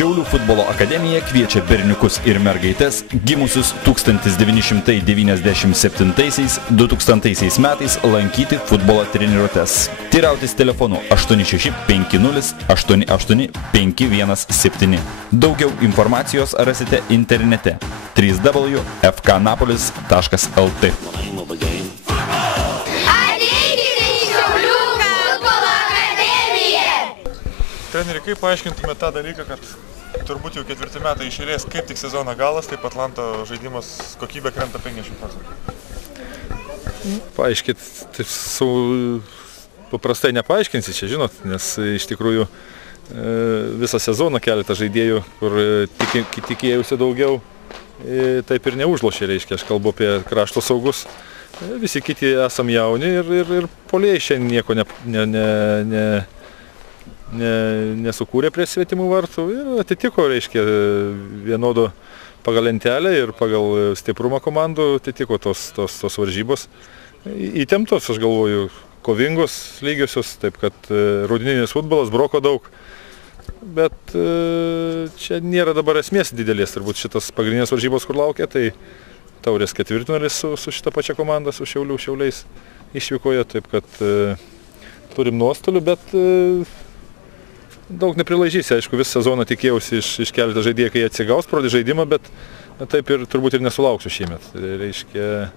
Šiaulių futbolo akademija kviečia berniukus ir mergaites gimusius 1997–2000 metais lankyti futbolo treniruotes. Teirautis telefonu 8650888517. Daugiau informacijos rasite internete www.fknapolis.lt. Treneri, kaip paaiškintumėte tą dalyką, kad turbūt jau 4 metai iš eilės, kaip tik sezono galas, taip Atlanto žaidimas kokybė krenta 50%? Paaiškit, tai paprastai nepaaiškinsi čia, žinot, nes iš tikrųjų visą sezoną keletą žaidėjų, kur tikėjausi daugiau, taip ir neužlošė, reiškia, aš kalbu apie krašto saugus. Visi kiti esam jauni ir puolėjai šiandien nieko nesukūrė prie svetimų vartų ir atitiko, reiškia, vienodo pagal lentelę ir pagal stiprumą komandų atitiko tos varžybos. Įtemptos, aš galvoju, kovingos, lygiosios, taip kad rudininis futbolas, broko daug, bet čia nėra dabar esmės didelės, turbūt šitas pagrindinės varžybos, kur laukia, tai taurės ketvirtfinalis su šita pačia komanda, su Šiauliais išvykoje, taip kad turim nuostolių, bet daug neprilaižysi, aišku, visą sezoną tikėjausi iš keletą žaidėjų, kai jie atsigaus, pradė žaidimą, bet taip ir turbūt ir nesulauksiu šiemet. Reiškia,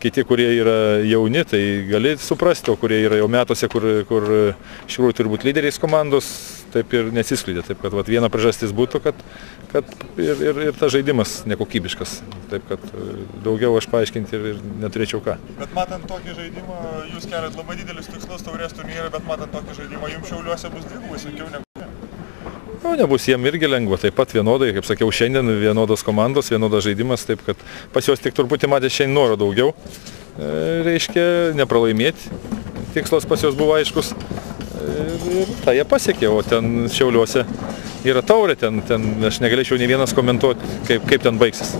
kiti, kurie yra jauni, tai gali suprasti, o kurie yra jau metuose, kur iš tikrųjų turi būti lyderiais komandos, taip ir nesiskleidė. Taip kad viena priežastis būtų, kad ir tas žaidimas nekokybiškas. Taip kad daugiau aš paaiškinti ir neturėčiau ką. Bet matant tokį žaidimą, jūs keliat labai didelius tikslus taurės turnyrą, bet matant tokį žaidimą, jums Šiauliuose bus dvigubai sunkiau negu ne? O, nebus jiem irgi lengva, taip pat vienodai, kaip sakiau, šiandien vienodos komandos, vienodas žaidimas, taip kad pas juos tik truputį matė šiandien noro daugiau, reiškia, nepralaimėti, tikslas pas juos buvo aiškus ir tą jie pasiekė, o ten Šiauliuose yra taurė, ten aš negalėčiau nei vienas komentuoti, kaip ten baigsis.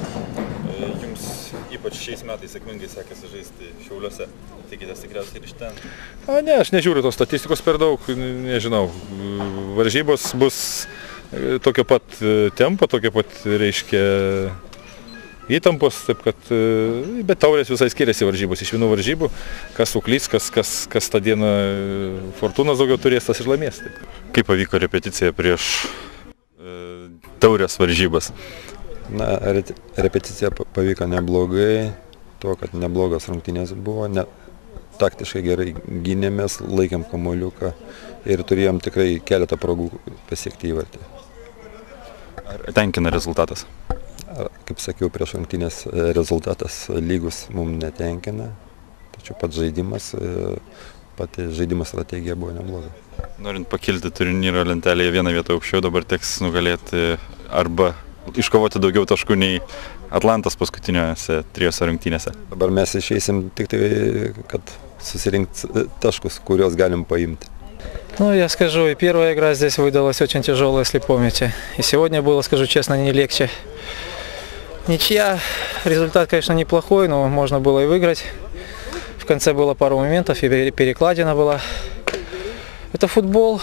Jums ypač šiais metais sėkmingai sekėsi žaisti Šiauliuose, tikitės tikriausiai ir iš ten? Ne, aš nežiūriu tos statistikos per daug, nežinau, varžybos bus tokio pat tempo, tokio pat, reiškia, įtampos, taip kad, bet taurės visai skiriasi varžybos, iš vienų varžybų, kas suklys, kas tą dieną fortūnas daugiau turės, tas ir laimės. Taip. Kaip pavyko repeticija prieš taurės varžybas? Na, repeticija pavyko neblogai, to, kad neblogas rungtynės buvo, taktiškai gerai gynėmės, laikėm kamuoliuką ir turėjom tikrai keletą progų pasiekti įvartį. Ar tenkina rezultatas? Kaip sakiau, prieš rungtynės rezultatas lygus mums netenkina, tačiau pati žaidimo strategija buvo nebloga. Norint pakilti turnyro lentelėje vieną vietą aukščiau, dabar teks nugalėti arba iškovoti daugiau taškų nei Atlantas paskutiniuose 3 rungtynėse. Dabar mes išeisim tik tai, kad susirinkti taškus, kuriuos galim paimti. Ну, я скажу, и первая игра здесь выдалась очень тяжелая, если помните. И сегодня было, скажу честно, не легче. Ничья, результат, конечно, неплохой, но можно было и выиграть. В конце было пару моментов, и перекладина была. Это футбол,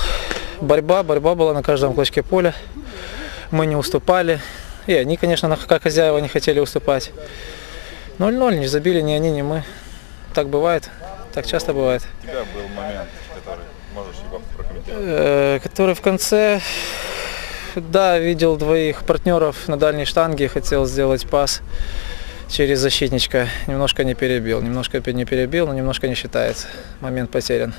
борьба была на каждом клочке поля. Мы не уступали. И они, конечно, как хозяева не хотели уступать. 0-0, не забили ни они, ни мы. Так бывает, так часто бывает. У тебя был момент, который можешь его прокомментировать? Который в конце, да, видел двоих партнеров на дальней штанге, хотел сделать пас через защитничка. Немножко не перебил, но немножко не считается. Момент потерян.